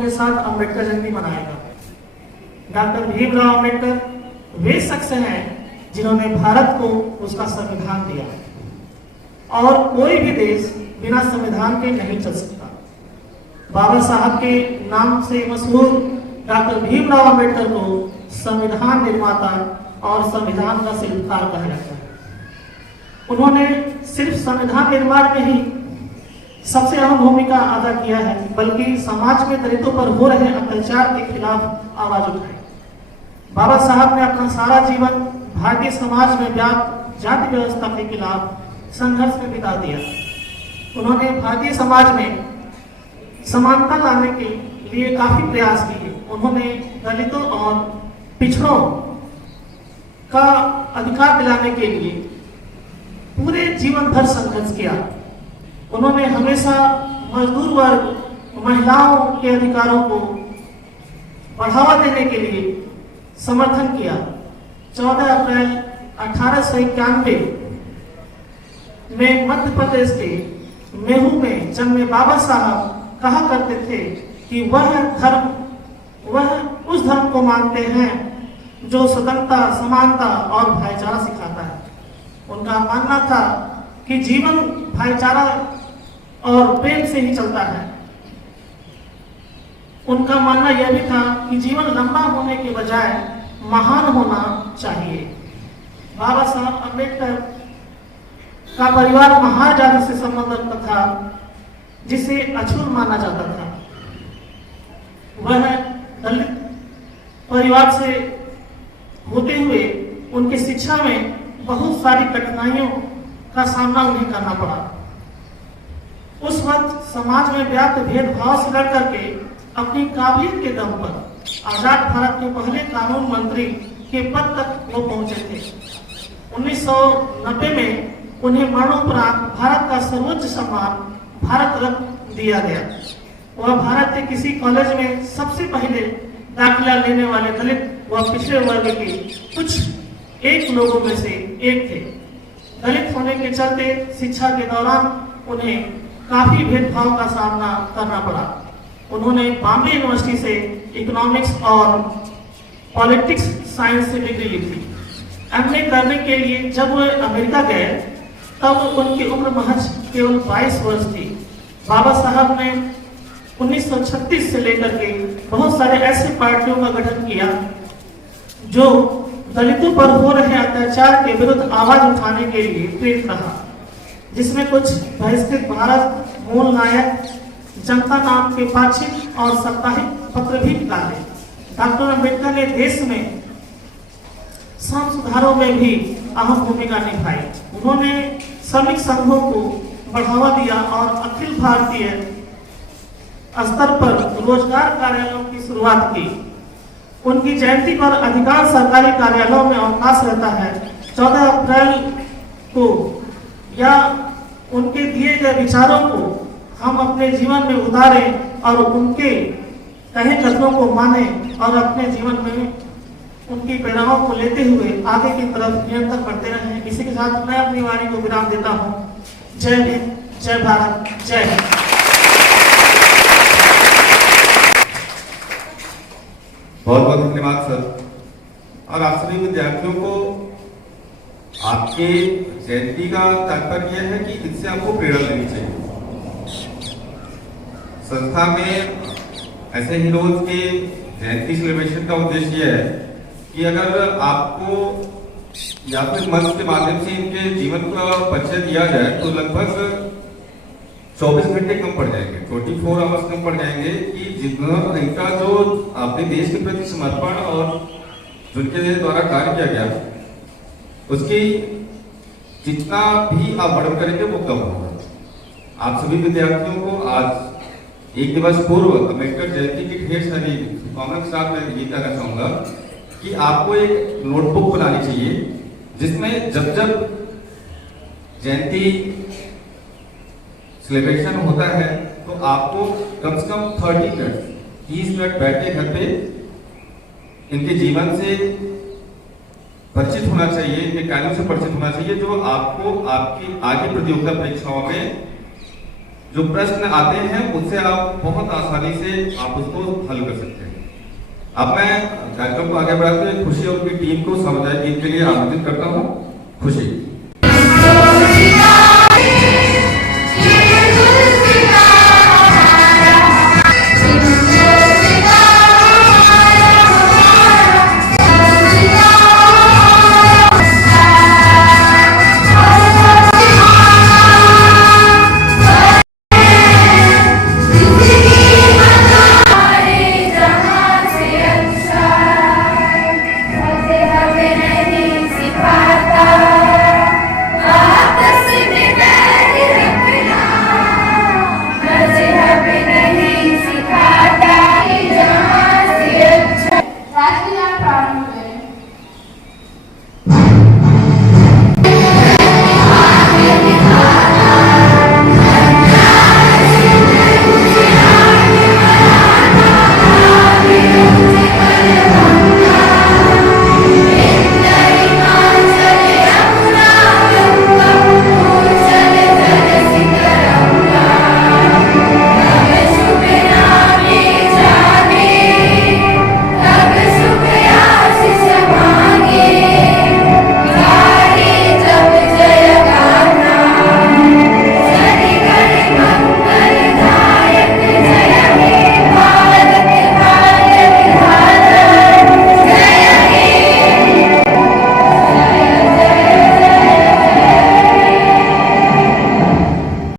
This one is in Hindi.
के साथ अम्बेडकर जयंती मनाएगा। डॉक्टर भीमराव अम्बेडकर वे शख्स हैं जिन्होंने भारत को उसका संविधान दिया और कोई भी देश बिना संविधान के नहीं चल सकता। बाबा साहब के नाम से मशहूर डॉक्टर भीमराव अम्बेडकर को संविधान निर्माता और संविधान का शिल्पकार कहा जाता है। उन्होंने सिर्फ संविधान निर्माण में ही सबसे अहम भूमिका अदा किया है, बल्कि समाज में दलितों पर हो रहे अत्याचार के खिलाफ आवाज उठाई। बाबा साहब ने अपना सारा जीवन भारतीय समाज में व्याप्त जाति व्यवस्था के खिलाफ संघर्ष में बिता दिया। उन्होंने भारतीय समाज में समानता लाने के लिए काफी प्रयास किए। उन्होंने दलितों और पिछड़ों का अधिकार दिलाने के लिए पूरे जीवन भर संघर्ष किया। उन्होंने हमेशा मजदूर वर्ग, महिलाओं के अधिकारों को बढ़ावा देने के लिए समर्थन किया। 14 अप्रैल 1891 में मध्य प्रदेश के मेहू में जन्मे बाबा साहब कहा करते थे कि वह उस धर्म को मानते हैं जो स्वतंत्रता, समानता और भाईचारा सिखाता है। उनका मानना था कि जीवन भाईचारा और प्रेम से ही चलता है। उनका मानना यह भी था कि जीवन लंबा होने के बजाय महान होना चाहिए। बाबा साहब अम्बेडकर का परिवार महाजाति से संबंध रखता था, जिसे अछूत माना जाता था। वह दलित परिवार से होते हुए उनकी शिक्षा में बहुत सारी कठिनाइयों का सामना उन्हें करना पड़ा। उस वक्त समाज में व्याप्त भेदभाव से लड़ करके अपनी काबिलियत के दम पर आजाद भारत के पहले कानून मंत्री के पद तक वो पहुंचे थे। 1990 में उन्हें मरणोपरांत भारत का सर्वोच्च सम्मान भारत रत्न दिया गया। वह भारत के किसी कॉलेज में सबसे पहले दाखिला लेने वाले दलित व पिछड़े वर्ग के कुछ एक लोगों में से एक थे। दलित होने के चलते शिक्षा के दौरान उन्हें काफी भेदभाव का सामना करना पड़ा। उन्होंने बॉम्बे यूनिवर्सिटी से इकोनॉमिक्स और पॉलिटिक्स साइंस से डिग्री ली थी। एमए करने के लिए जब वो अमेरिका गए तब उनकी उम्र महज केवल 22 वर्ष थी। बाबा साहब ने 1936 से लेकर के बहुत सारे ऐसे पार्टियों का गठन किया जो दलितों पर हो रहे अत्याचार के विरुद्ध आवाज उठाने के लिए प्रेरित रहा, जिसमें कुछ बहिष्कृत भारत, मूल नायक, जनता नाम के पाक्षिक और साप्ताहिक पत्र भी निकाले। डॉक्टर अम्बेडकर ने देश में श्रम सुधारों में भी अहम भूमिका निभाई। उन्होंने श्रमिक संघों को बढ़ावा दिया और अखिल भारतीय स्तर पर रोजगार कार्यालयों की शुरुआत की। उनकी जयंती पर अधिकांश सरकारी कार्यालयों में अवकाश रहता है। 14 अप्रैल को या उनके दिए गए विचारों को हम अपने जीवन में उतारें और उनके कहे कथनों को माने और अपने जीवन में उनकी प्रेरणाओं को लेते हुए आगे की तरफ निरंतर बढ़ते रहें। इसी के साथ मैं अपनी वाणी को विराम देता हूँ। जय हिंद, जय भारत, जय हिंद। बहुत बहुत धन्यवाद सर। और आप सभी विद्यार्थियों को आपके जयंती का तात्पर्य यह है कि इससे आपको प्रेरणा लेनी चाहिए। संस्था में ऐसे हीरोज के जयंती सेलिब्रेशन का उद्देश्य यह है कि अगर आपको या फिर मंच के माध्यम से इनके जीवन का परिचय दिया जाए तो लगभग 24 घंटे कम पड़ जाएंगे, 24 आवर्स कम पड़ जाएंगे कि जितना इनका जो अपने देश के प्रति समर्पण और जिनके द्वारा कार्य किया गया उसकी जितना भी आप वर्णन करेंगे वो कम होगा। आप सभी विद्यार्थियों को आज एक दिवस पूर्व अम्बेडकर जयंती की ढेर सारी शुभकामनाओं के साथ मैं ये कहना चाहूंगा कि आपको एक नोटबुक बनानी चाहिए जिसमें जब जब जयंती सेलिब्रेशन होता है तो आपको कम से कम 30 मिनट बैठ के घर पे इनके जीवन से परिचित होना चाहिए, इनके कार्यों से परिचित होना चाहिए जो आपको आपकी आगे प्रतियोगिता परीक्षाओं में जो प्रश्न आते हैं उससे आप बहुत आसानी से आप उसको हल कर सकते हैं। अब मैं कार्यक्रम को आगे बढ़ाते हुए खुशी और उनकी टीम को समुदाय गीत के लिए आमंत्रित करता हूँ। खुशी।